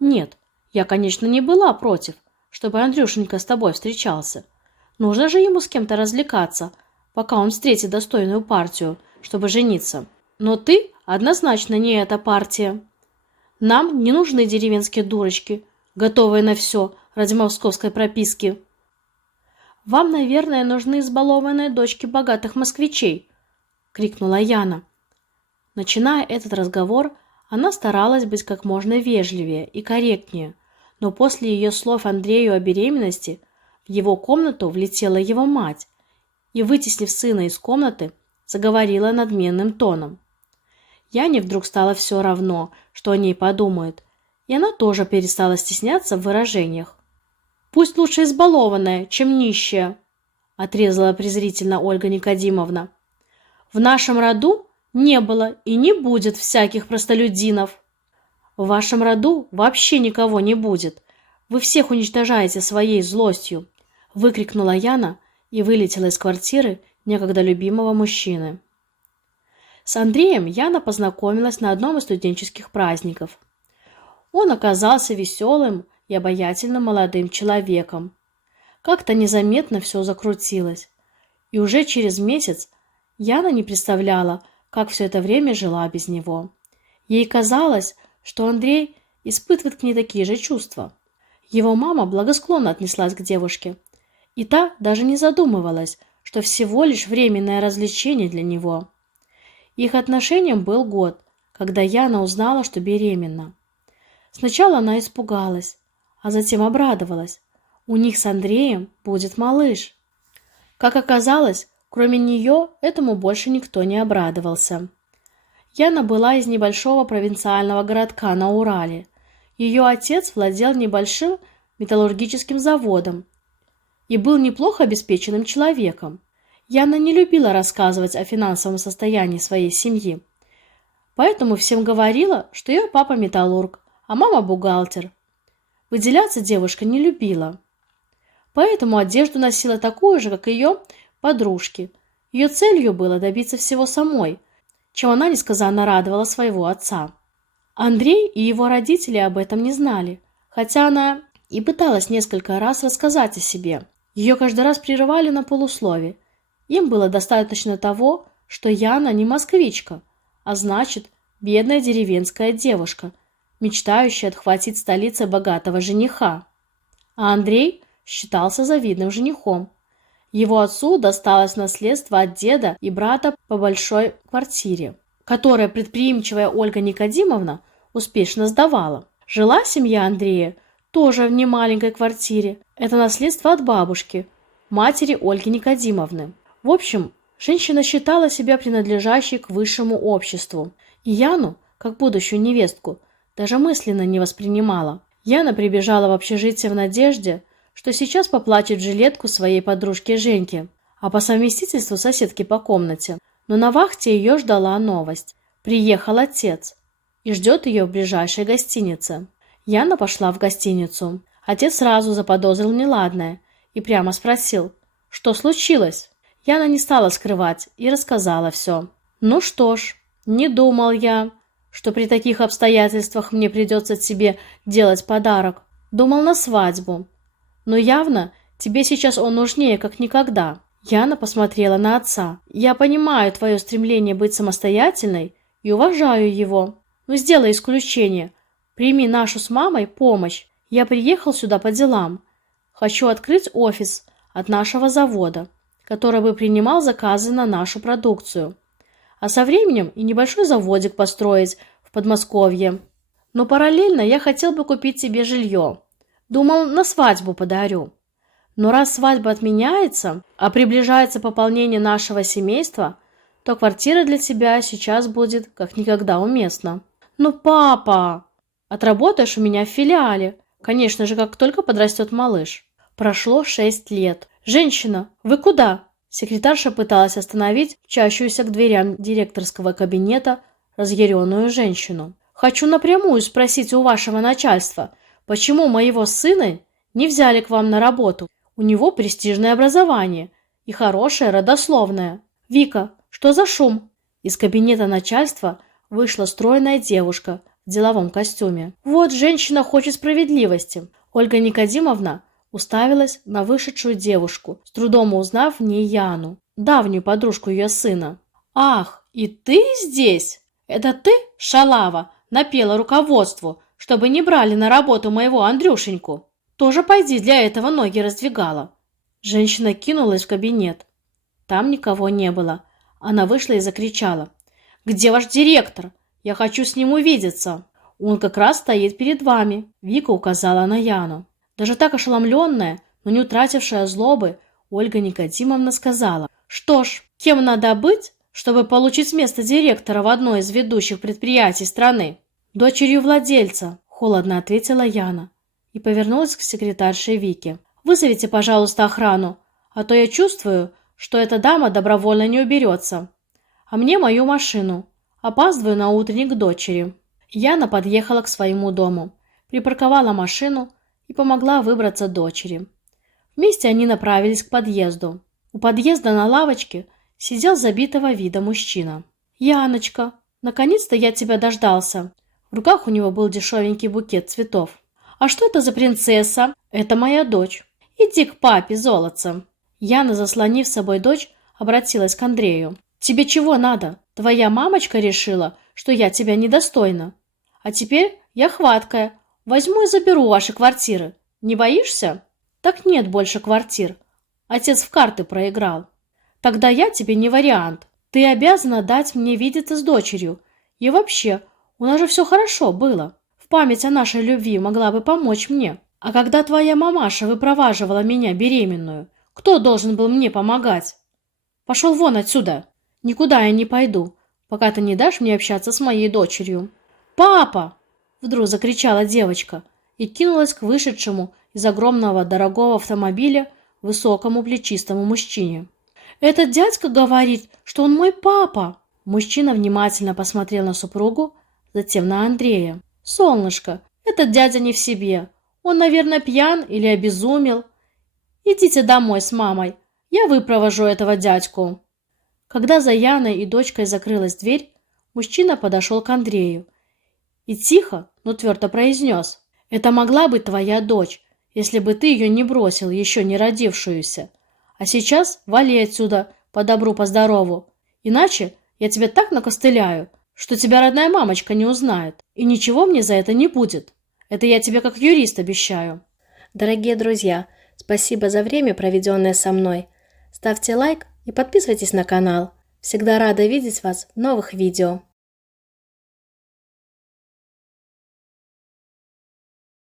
Нет, я, конечно, не была против, чтобы Андрюшенька с тобой встречался. Нужно же ему с кем-то развлекаться, пока он встретит достойную партию, чтобы жениться. Но ты однозначно не эта партия. Нам не нужны деревенские дурочки, готовые на все ради московской прописки. Вам, наверное, нужны избалованные дочки богатых москвичей, крикнула Яна. Начиная этот разговор, она старалась быть как можно вежливее и корректнее, но после ее слов Андрею о беременности в его комнату влетела его мать и, вытеснив сына из комнаты, заговорила надменным тоном. Яне вдруг стало все равно, что о ней подумают, и она тоже перестала стесняться в выражениях. «Пусть лучше избалованная, чем нищая», – отрезала презрительно Ольга Никодимовна. «В нашем роду не было и не будет всяких простолюдинов. В вашем роду вообще никого не будет. Вы всех уничтожаете своей злостью», – выкрикнула Яна и вылетела из квартиры некогда любимого мужчины. С Андреем Яна познакомилась на одном из студенческих праздников. Он оказался веселым и обаятельным молодым человеком. Как-то незаметно все закрутилось. И уже через месяц Яна не представляла, как все это время жила без него. Ей казалось, что Андрей испытывает к ней такие же чувства. Его мама благосклонно отнеслась к девушке, и та даже не задумывалась, что всего лишь временное развлечение для него. Их отношениям был год, когда Яна узнала, что беременна. Сначала она испугалась, а затем обрадовалась. У них с Андреем будет малыш. Как оказалось, кроме нее этому больше никто не обрадовался. Яна была из небольшого провинциального городка на Урале. Ее отец владел небольшим металлургическим заводом и был неплохо обеспеченным человеком. Яна не любила рассказывать о финансовом состоянии своей семьи, поэтому всем говорила, что ее папа металлург, а мама бухгалтер. Выделяться девушка не любила, поэтому одежду носила такую же, как ее подружки. Ее целью было добиться всего самой, чем она несказанно радовала своего отца. Андрей и его родители об этом не знали, хотя она и пыталась несколько раз рассказать о себе. Ее каждый раз прерывали на полуслове. Им было достаточно того, что Яна не москвичка, а значит, бедная деревенская девушка, мечтающая отхватить в столице богатого жениха. А Андрей считался завидным женихом. Его отцу досталось наследство от деда и брата по большой квартире, которую предприимчивая Ольга Никодимовна успешно сдавала. Жила семья Андрея тоже в немаленькой квартире. Это наследство от бабушки, матери Ольги Никодимовны. В общем, женщина считала себя принадлежащей к высшему обществу, и Яну, как будущую невестку, даже мысленно не воспринимала. Яна прибежала в общежитие в надежде, что сейчас поплачет в жилетку своей подружке Женьке, а по совместительству соседки по комнате. Но на вахте ее ждала новость. Приехал отец и ждет ее в ближайшей гостинице. Яна пошла в гостиницу. Отец сразу заподозрил неладное и прямо спросил, что случилось. Яна не стала скрывать и рассказала все. «Ну что ж, не думал я, что при таких обстоятельствах мне придется тебе делать подарок. Думал на свадьбу. Но явно тебе сейчас он нужнее, как никогда». Яна посмотрела на отца. «Я понимаю твое стремление быть самостоятельной и уважаю его. Но сделай исключение. Прими нашу с мамой помощь. Я приехал сюда по делам. Хочу открыть офис от нашего завода, который бы принимал заказы на нашу продукцию. А со временем и небольшой заводик построить в Подмосковье. Но параллельно я хотел бы купить себе жилье. Думал, на свадьбу подарю. Но раз свадьба отменяется, а приближается пополнение нашего семейства, то квартира для тебя сейчас будет как никогда уместна». «Ну, папа, отработаешь у меня в филиале. Конечно же, как только подрастет малыш». Прошло 6 лет. «Женщина, вы куда?» Секретарша пыталась остановить мчащуюся к дверям директорского кабинета разъяренную женщину. «Хочу напрямую спросить у вашего начальства, почему моего сына не взяли к вам на работу? У него престижное образование и хорошее родословное». «Вика, что за шум?» Из кабинета начальства вышла стройная девушка в в деловом костюме. Вот женщина хочет справедливости. Ольга Никодимовна уставилась на вышедшую девушку, с трудом узнав в ней Яну, давнюю подружку ее сына. «Ах, и ты здесь? Это ты, шалава, напела руководству, чтобы не брали на работу моего Андрюшеньку? Тоже пойди для этого ноги раздвигала». Женщина кинулась в кабинет. Там никого не было. Она вышла и закричала: «Где ваш директор? Я хочу с ним увидеться». «Он как раз стоит перед вами», — Вика указала на Яну. Даже так ошеломленная, но не утратившая злобы, Ольга Никодимовна сказала: «Что ж, кем надо быть, чтобы получить место директора в одной из ведущих предприятий страны?» «Дочерью владельца», — холодно ответила Яна и повернулась к секретарше Вике. «Вызовите, пожалуйста, охрану, а то я чувствую, что эта дама добровольно не уберется. А мне мою машину. Опаздываю на утренник к дочери». Яна подъехала к своему дому, припарковала машину и помогла выбраться дочери. Вместе они направились к подъезду. У подъезда на лавочке сидел забитого вида мужчина. «Яночка, наконец-то я тебя дождался». В руках у него был дешевенький букет цветов. «А что это за принцесса?» «Это моя дочь. Иди к папе, золотце». Яна, заслонив с собой дочь, обратилась к Андрею. «Тебе чего надо? Твоя мамочка решила, что я тебя недостойна. А теперь я хваткая. Возьму и заберу ваши квартиры. Не боишься?» «Так нет больше квартир. Отец в карты проиграл». «Тогда я тебе не вариант. Ты обязана дать мне видеться с дочерью. И вообще, у нас же все хорошо было. В память о нашей любви могла бы помочь мне. А когда твоя мамаша выпроваживала меня беременную, кто должен был мне помогать? Пошел вон отсюда. Никуда я не пойду, пока ты не дашь мне общаться с моей дочерью». «Папа!» — вдруг закричала девочка и кинулась к вышедшему из огромного дорогого автомобиля высокому плечистому мужчине. «Этот дядька говорит, что он мой папа!» Мужчина внимательно посмотрел на супругу, затем на Андрея. «Солнышко, этот дядя не в себе. Он, наверное, пьян или обезумел. Идите домой с мамой, я выпровожу этого дядьку». Когда за Яной и дочкой закрылась дверь, мужчина подошел к Андрею и тихо, но твердо произнес: «Это могла быть твоя дочь, если бы ты ее не бросил, еще не родившуюся. А сейчас вали отсюда, по добру, по здорову, иначе я тебя так накостыляю, что тебя родная мамочка не узнает, и ничего мне за это не будет. Это я тебе как юрист обещаю». Дорогие друзья, спасибо за время, проведенное со мной. Ставьте лайк и подписывайтесь на канал. Всегда рада видеть вас в новых видео.